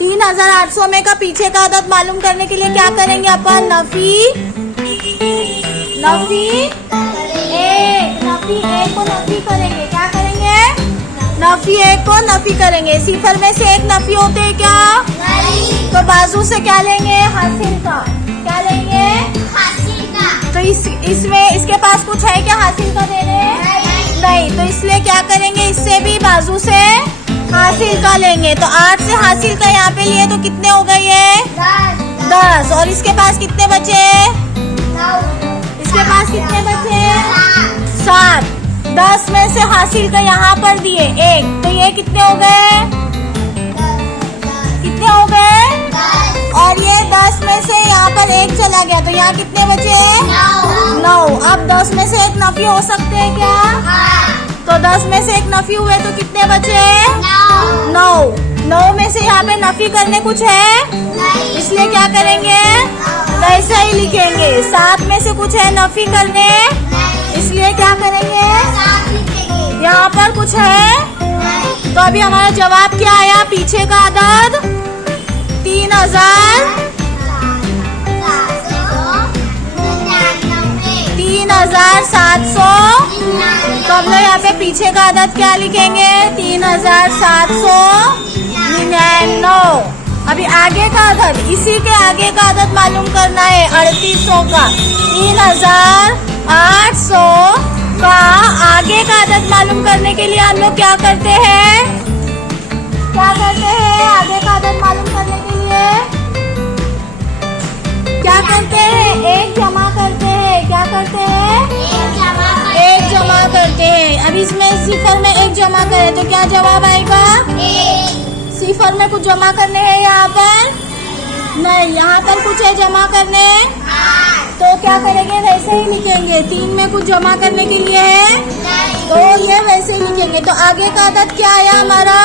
3800 में का पीछे का अदद मालूम करने के लिए क्या करेंगे अपन? नफी एक को नफी करेंगे। क्या करेंगे? नफी एक को नफी करेंगे। सिफर में से एक नफी होते हैं क्या? नहीं। तो बाजू से क्या लेंगे? हासिल का। क्या लेंगे? हासिल का। तो इसमें इसके पास कुछ है क्या हासिल का देने? नहीं। तो इसलिए क्या करेंगे? इससे भी बाजू से हासिल का लेंगे। तो 8 से हासिल का यहाँ पे लिए तो कितने हो गए ये? 10। और इसके पास कितने बचे? 9। इसके पास कितने बचे? 7। 10 में से हासिल का यहाँ पर दिए 1, तो ये कितने हो गए? कितने हो गए? 10। और ये 10 में से यहाँ पर 1 चला गया, तो यहाँ कितने बचे? 9। अब 10 में से 1 नफी हो सकते हैं क्या? तो 10 में से 1 नफी हुए तो कितने बचे? 9 में से यहाँ पे नफी करने कुछ है? इसलिए क्या करेंगे? वैसा ही लिखेंगे। 7 में से कुछ है नफी करने? इसलिए क्या करेंगे? यहाँ पर कुछ है? तो अभी हमारा जवाब क्या आया? पीछे का अदद 3799। तो हम लोग यहाँ पे पीछे का अदद क्या लिखेंगे? 3799। अभी आगे का अदद, इसी के आगे का अदद मालूम करना है 3800 का। 3800 का आगे का अदद मालूम करने के लिए हम लोग क्या करते हैं? आगे का अदद मालूम करने के लिए क्या करते हैं? 1 जमा करते हैं। क्या करते हैं? 1 जमा करते हैं। अब इसमें सिफर में 1 जमा करें तो क्या जवाब आएगा? 1। सिफर में कुछ जमा करने हैं यहाँ पर? नहीं। यहाँ पर कुछ है जमा करने? तो क्या करेंगे? वैसे ही लिखेंगे। 3 में कुछ जमा करने के लिए है? तो ये वैसे ही लिखेंगे। तो आगे का अदद क्या आया हमारा?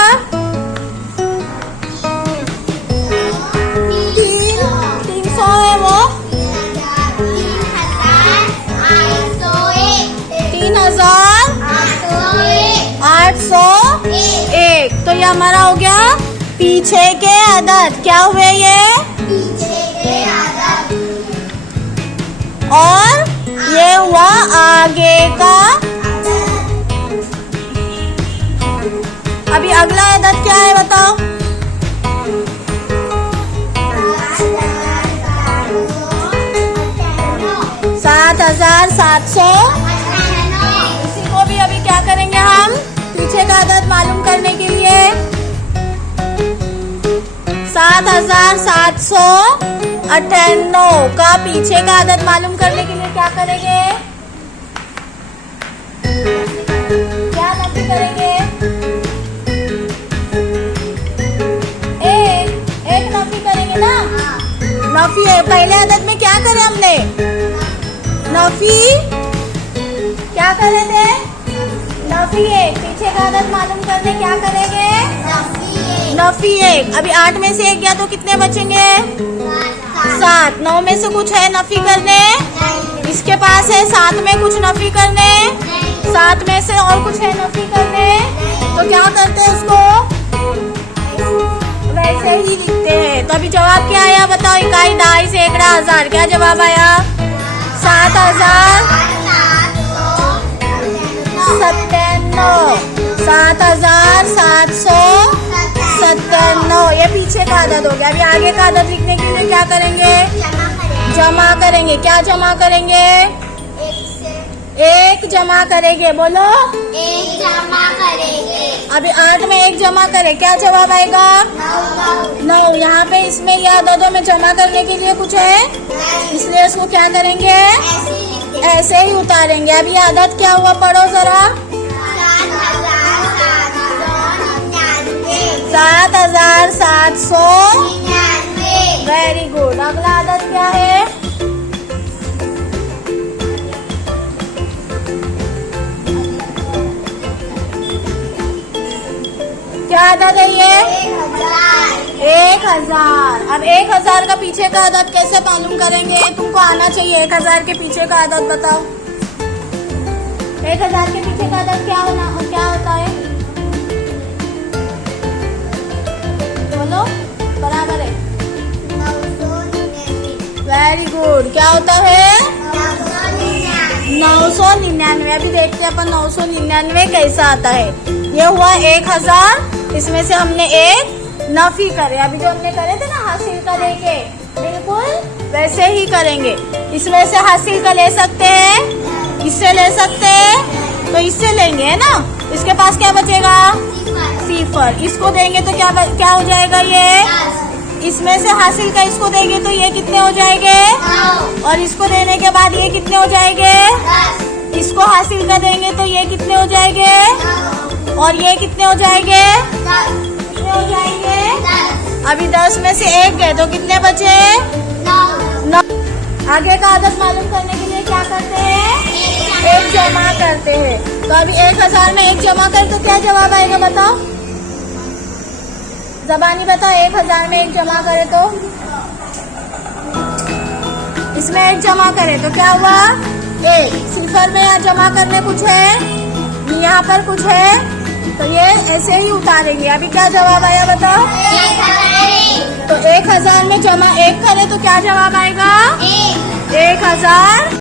300 है वो। 3801। तो ये हमारा हो गया पीछे के अदद। क्या हुए ये? और ये हुआ आगे का। अभी अगला अदद क्या है बताओ? 7700। इसी को भी अभी क्या करेंगे हम? पीछे का अदद मालूम करने के लिए 7798 का पीछे का अदद मालूम करने के लिए क्या करेंगे? क्या नफी करेंगे? एक नफी करेंगे ना? नफी है। पहले अदद में क्या करे हमने? नफी क्या करे थे? नफी 1। पीछे का अदद मालूम करने क्या करेंगे? नफी 1। अभी 8 में से 1 गया तो कितने बचेंगे? 7। 9 में से कुछ है नफी करने? इसके पास है 7 में कुछ नफी करने? 7 में से और कुछ है नफी करने? तो क्या करते हैं उसको? वैसे ही लिखते हैं। तो अभी जवाब क्या आया बताओ? इकाई, दहाई, सैकड़ा, हजार। क्या जवाब आया? 7797। ये पीछे का अदद हो गया। अभी आगे का अदद लिखने के लिए क्या करेंगे? जमा करेंगे। क्या जमा करेंगे? 1 जमा करेंगे। बोलो 1 जमा करेंगे। अभी 8 में 1 जमा करें, क्या जवाब आएगा? 9। यहाँ पे इसमें या अददों में जमा करने के लिए कुछ है? इसलिए इसको क्या करेंगे? ऐसे ही उतारेंगे। अब ये अदद क्या हुआ पढ़ो जरा? 7799। Very good. अगला अदद क्या है? क्या अदद है ये? 1000। अब 1000 का पीछे का अदद कैसे मालूम करेंगे? तुमको आना चाहिए। 1000 के पीछे का अदद बताओ। 1000 के पीछे का अदद क्या होता है? बोलो वेरी गुड। क्या होता है? 999। अभी देखते हैं अपन 999 कैसा आता है। ये हुआ 1000, इसमें से हमने एक नफी करे। अभी जो हमने करे थे ना हासिल का लेके, बिल्कुल वैसे ही करेंगे। इसमें से हासिल का ले सकते हैं, इससे ले सकते हैं, तो इससे लेंगे है ना। इसके पास क्या बचेगा? सिफर। इसको देंगे तो क्या हो जाएगा? ये इसमें से हासिल का इसको देंगे तो ये कितने हो जाएंगे? और इसको देने के बाद ये कितने हो जाएंगे? इसको हासिल का देंगे तो ये कितने हो जाएंगे? और ये कितने हो जाएंगे? कितने हो जाएंगे? अभी 10 में से 1 गए तो कितने बचे? 9। आगे का आदत मालूम करने के लिए क्या करते हैं? 1 जमा करते हैं। तो अभी 1000 में 1 जमा कर तो क्या जवाब आएगा बताओ? ज़बानी बताओ। 1000 में 1 जमा करे तो इसमें 1 जमा करे तो क्या हुआ? 1। सिफर में यहाँ जमा करने कुछ है, यहाँ पर कुछ है, तो ये ऐसे ही उतारेंगे। अभी क्या जवाब आया बताओ? तो 1000 में जमा 1 करे तो क्या जवाब आएगा? 1000।